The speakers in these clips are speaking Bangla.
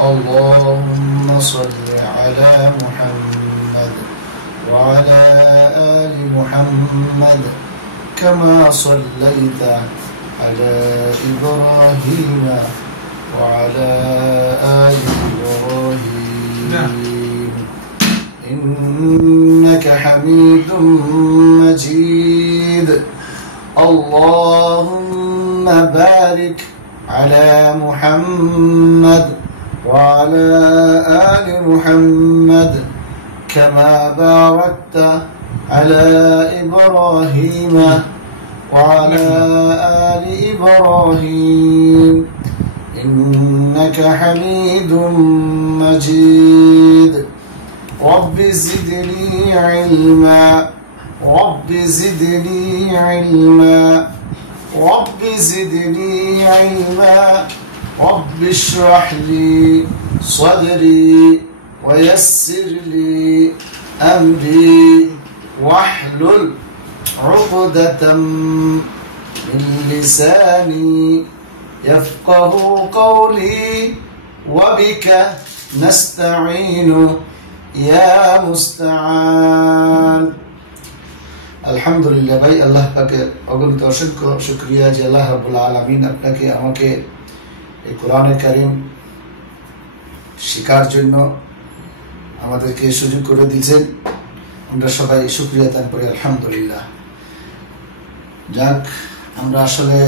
اللهم صل على محمد وعلى آل محمد كما صليت على إبراهيم وعلى آل إبراهيم إنك حميد مجيد. اللهم بارك على محمد وعلى آل محمد كما باركت على إبراهيم وعلى آل إبراهيم إنك حميد مجيد. رب زدني علما رب زدني علما رب زدني علما رب اشرح لي صدري ويسر لي أمري واحلل عقدة من لساني يفقه قولي وبك نستعين يا مستعان. আলহামদুলিল্লাহ ভাই, আল্লাহ পাকের অগণিত অসংখ্য শুকরিয়া যে আল্লাহ রাব্বুল আলামিন আপনাকে আমাকে এই কোরআনে কারীম শেখার জন্য আমাদেরকে সুযোগ করে দিয়েছেন। আমরা সবাই শুকরিয়া তার পরে আলহামদুলিল্লাহ। যাক, আমরা আসলে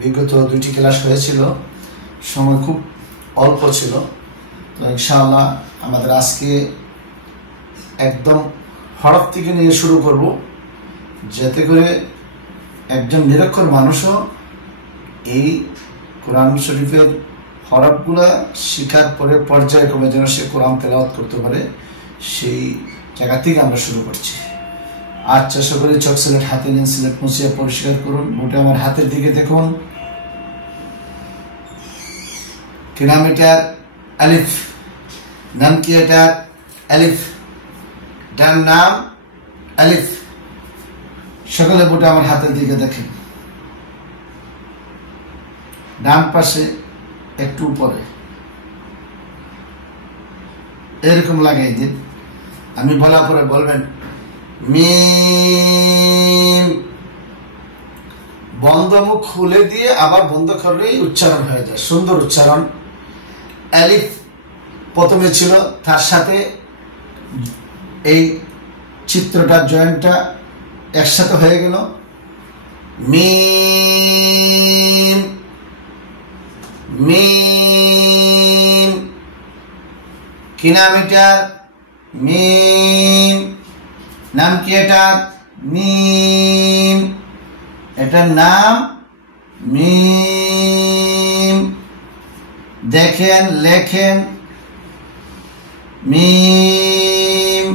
বিগত 2টি ক্লাস হয়েছিল, সময় খুব অল্প ছিল, তো ইনশাআল্লাহ আমাদের আজকে একদম হরফ থেকে নিয়ে শুরু করব, যাতে করে একজন নিরক্ষর মানুষও এই কোরআন শরীফের হরফগুলা শিখার পরে পর্যায়ক্রমে যেন সে কোরআন তেলাওয়াত করতে পারে, সেই জায়গা থেকে আমরা শুরু করছি। আচ্ছা, সকলে চক সিলেট হাতে নিন, সিলেট মুছিয়ে পরিষ্কার করুন। বুটে আমার হাতের দিকে দেখুন। কি নাম এটা? আলিফ। নাম কি এটা? আলিফ। ডান নাম আলিফ। সকলে বুটে আমার হাতের দিকে দেখেন। ডান পাশে একটু উপরে এরকম লাগাই দিন। আমি বলার পরে বলবেন মিম। বন্ধ মুখ খুলে দিয়ে আবার বন্ধ করলেই উচ্চারণ হয়ে যায়, সুন্দর উচ্চারণ। আলিফ প্রথমে ছিল, তার সাথে এই চিত্রটা জয়েন্টটা একসাথে হয়ে গেল মিম মিম। কি নাম এটা? মিম। নাম কি এটা? মিম। এটার নাম মিম। দেখেন, লেখেন মিম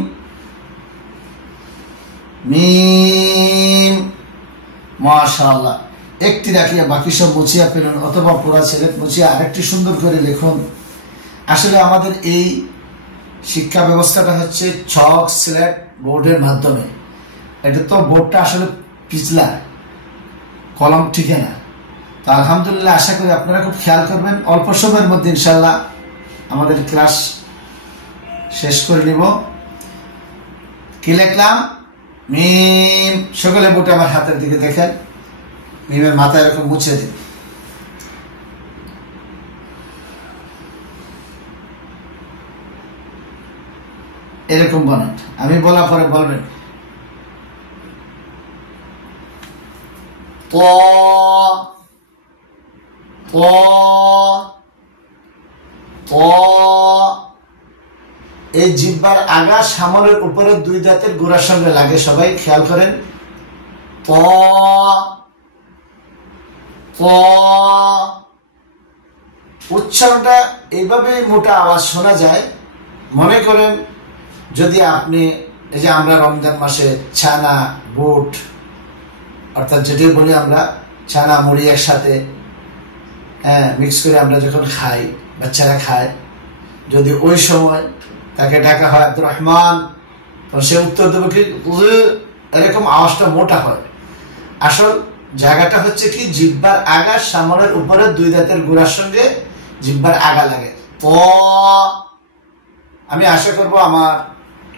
মিম। মাশাআল্লাহ। একটি রাখিয়া বাকি সব মুছিয়া ফেলুন, অথবা পুরা সিলেট মুছিয়া আরেকটি সুন্দর করে লিখুন। আসলে আমাদের এই শিক্ষা ব্যবস্থাটা হচ্ছে ছক সিলেট বোর্ডের মাধ্যমে। এটা তো বোর্ডটা আসলে পিছলা, কলম ঠিকে না। তো আলহামদুলিল্লাহ, আশা করি আপনারা খুব খেয়াল করবেন। অল্প সময়ের মধ্যে ইনশাল্লাহ আমাদের ক্লাস শেষ করে নিব। কি লিখলাম? মিম। সকলে বোর্ডে আমার হাতের দিকে দেখেন। মিমের মাথা এরকম মুছে দিন। এরকম বানান। আমি বলার পরে বলবেন ত ত ত। এই জিহ্বার আগা সামনের উপরে 2 দাঁতের গোড়ার সঙ্গে লাগে, সবাই খেয়াল করেন। ত ত। উচ্চারণটা এইভাবে মোটা আওয়াজ শোনা যায়। মনে করেন যদি আপনি, এই যে আমরা রমজান মাসে ছানা বুট, অর্থাৎ যেটি বলি আমরা ছানা মুড়ি একসাথে মিক্স করে আমরা যখন খাই, বাচ্চারা খায়, যদি ওই সময় তাকে ডাকা হয় আব্দুর রহমান, তো সে উত্তর দেবে কি এরকম আওয়াজটা মোটা হয়। আসল জায়গাটা হচ্ছে কি জিহ্বার আগার সামনের উপরে 2 দাঁতের গোড়ার সঙ্গে জিহ্বার আগা লাগে। তো আমি আশা করব আমার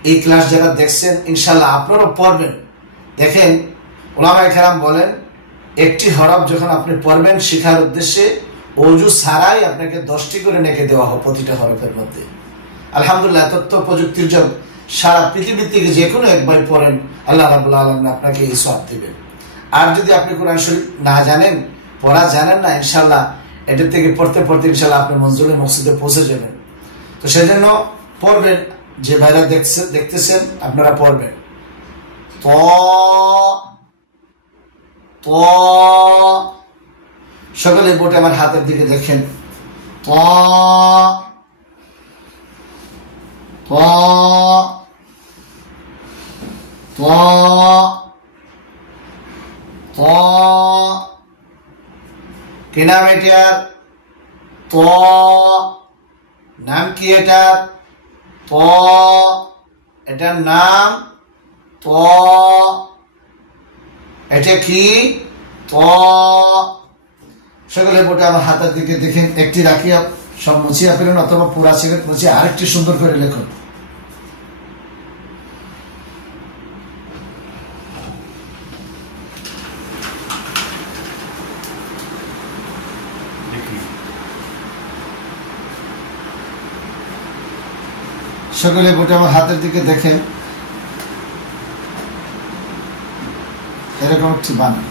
এই ক্লাস যারা দেখছেন ইনশাল্লাহ আপনারাও পড়বেন। দেখেন উলামায়ে কেরাম বলেন একটি হরফ যখন আপনি পড়বেন শেখার উদ্দেশ্যে ওযু ছাড়াই আপনাকে 10টি করে নেকি দেওয়া হবে প্রতিটা হরফের মধ্যে। আলহামদুলিল্লাহ, তথ্য প্রযুক্তির যুগ, সারা পৃথিবী থেকে যে কোনো এক বই পড়েন আল্লাহ রাব্বুল আলামিন আপনাকে এই সওয়াব দিবেন। আর যদি আপনি কোরআন শরীফ না জানেন, পড়া জানেন না, ইনশাল্লাহ এটা থেকে পড়তে পড়তে ইনশাল্লাহ আপনি মঞ্জুলে মকসুদে পৌঁছে যাবেন। তো সেজন্য পড়বেন, যে ভাইরা দেখতেছেন আপনারা পড়বেন। তো তো সকলে বোটে আমার হাতের দিকে দেখেন। তো তো তো তো কি নাম এটার? তো নাম কি এটার? তো এটার নাম তো। এটা কি? তো সকলে বোটে আমার হাতের দিকে দেখেন। একটি রাখিয়া সব মুছিয়া ফেলেন অথবা পুরা সিগারেট মুছিয়ে আরেকটি সুন্দর করে লেখুন। সকলে বোটে আমার হাতের দিকে দেখেন। এরকম একটি বানান।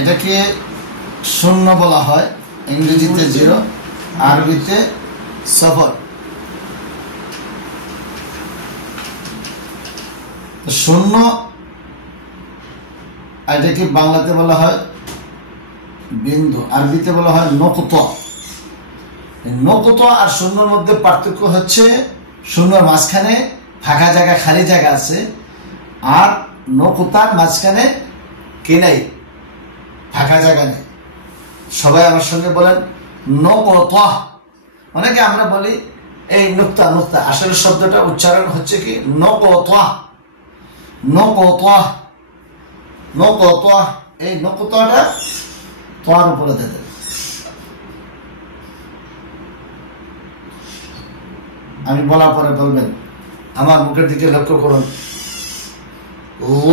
এটাকে শূন্য বলা হয়, ইংরেজিতে 0, আরবিতে সফর। শূন্য এটাকে বাংলাতে বলা হয় বিন্দু, আরবিতে বলা হয় নকুতা। নকুতা আর শূন্যর মধ্যে পার্থক্য হচ্ছে শূন্যর মাঝখানে ফাঁকা জায়গা, খালি জায়গা আছে, আর নকুতার মাঝখানে কে নাই, ফাঁকা জায়গা নেই। সবাই আমার সঙ্গে বলেন নকুতা। অনেকে আমরা বলি এই নুক্তা নুক্তা, আসলে শব্দটা উচ্চারণ হচ্ছে কি নকুতা নকুতা নকুতা। এই নকুতাটা তোয়ার উপরে দেবে। আমি বলার পরে বলবেন, আমার মুখের দিকে লক্ষ্য করুন। ল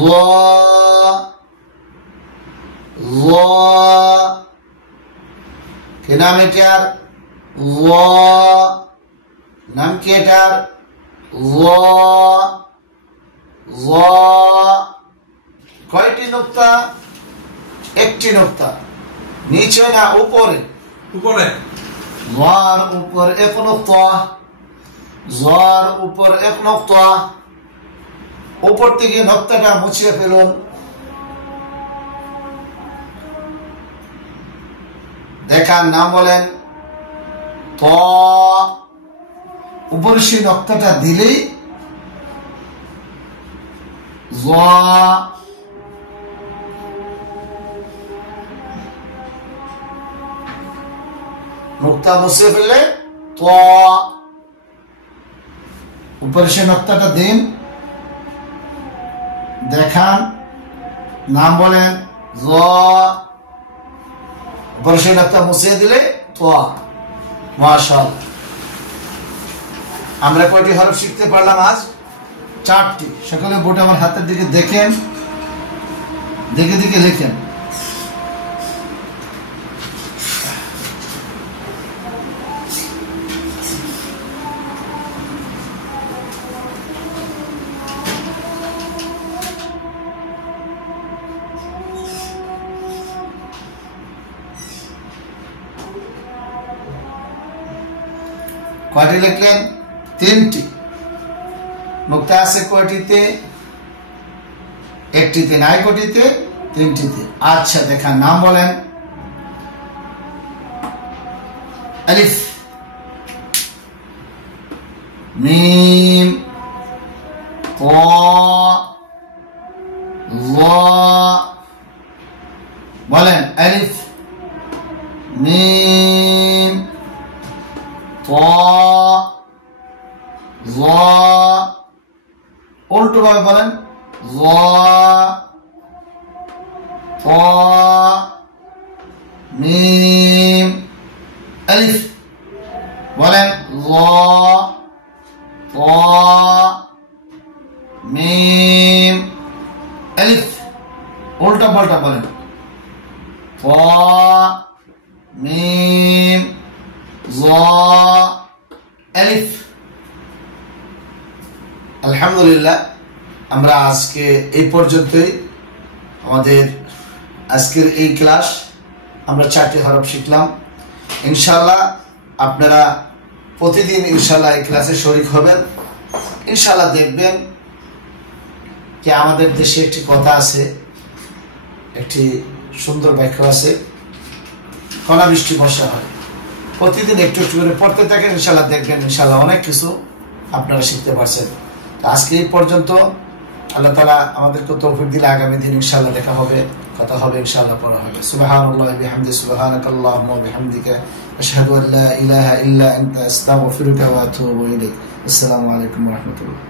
ল ল কি নাম এটার? ল নাম কি এটার? ল ল কয়টি নুক্তা? একটি নুক্তা। নিচে না উপরে? উপরে। ज़ार ऊपर एक नुक्ता, ज़ार ऊपर एक नुक्ता। ऊपर থেকে নুক্তাটা মুছিয়ে ফেলুন। দেখার নাম বলেন তো। উপরে সেই নুক্তাটা দিলেই যা, নুক্তা মুছে ফেললে তো। উপরে সে নুক্তাটা দিন, দেখান, নাম বলেন জ। উপরে সে নুক্তা মুছে দিলে তো। মাশাআল্লাহ, আমরা কয়টি হরফ শিখতে পারলাম আজ? 4টি। সকলে বোর্ডে আমার হাতের দিকে দেখেন, দেখে দেখে লেখেন। কয়টি লিখলেন? 3টি। নুক্তা আছে কয়টিতে? একটিতে। নাই কয়টিতে? 3টিতে। আচ্ছা, দেখা নাম বলেন। আলিফ, মিম, ত, ল। বলেন আলিফ, মিম, ত, ল, উল্টো ভাবে বলেন য ত মিম আলিফ বলেন য ত মিম আলিফ উল্টা পাল্টা বলেন ত মিম য আলিফ। আলহামদুলিল্লাহ, আমরা আজকে এই পর্যন্তই। আমাদের আজকের এই ক্লাস আমরা 4টি হরফ শিখলাম। ইনশাআল্লাহ আপনারা প্রতিদিন ইনশাআল্লাহ এই ক্লাসে শরীক হবেন। ইনশাআল্লাহ দেখবেন যে আমাদের দেশে একটি কথা আছে, একটি সুন্দর বাক্য আছে, কণা বৃষ্টি বর্ষা হয়। প্রতিদিন একটু একটু করে পড়তে থাকেন, ইনশাআল্লাহ দেখবেন ইনশাআল্লাহ অনেক কিছু আপনারা শিখতে পারছেন। আজকে এই পর্যন্ত। আল্লাহ তাআলা আমাদেরকে তৌফিক দিলে আগামী দিন ইনশাআল্লাহ দেখা হবে, কথা হবে, ইনশাআল্লাহ পড়া হবে। সুবহানাল্লাহি ওয়া বিহামদিহি, সুবহানাকাল্লাহুম্মা ওয়া বিহামদিকা, আশহাদু আল্লা ইলাহা ইল্লা আনতা, আস্তাগফিরুকা ওয়া আতুবু ইলাইক। আসসালামু আলাইকুম ওয়া রাহমাতুল্লাহ।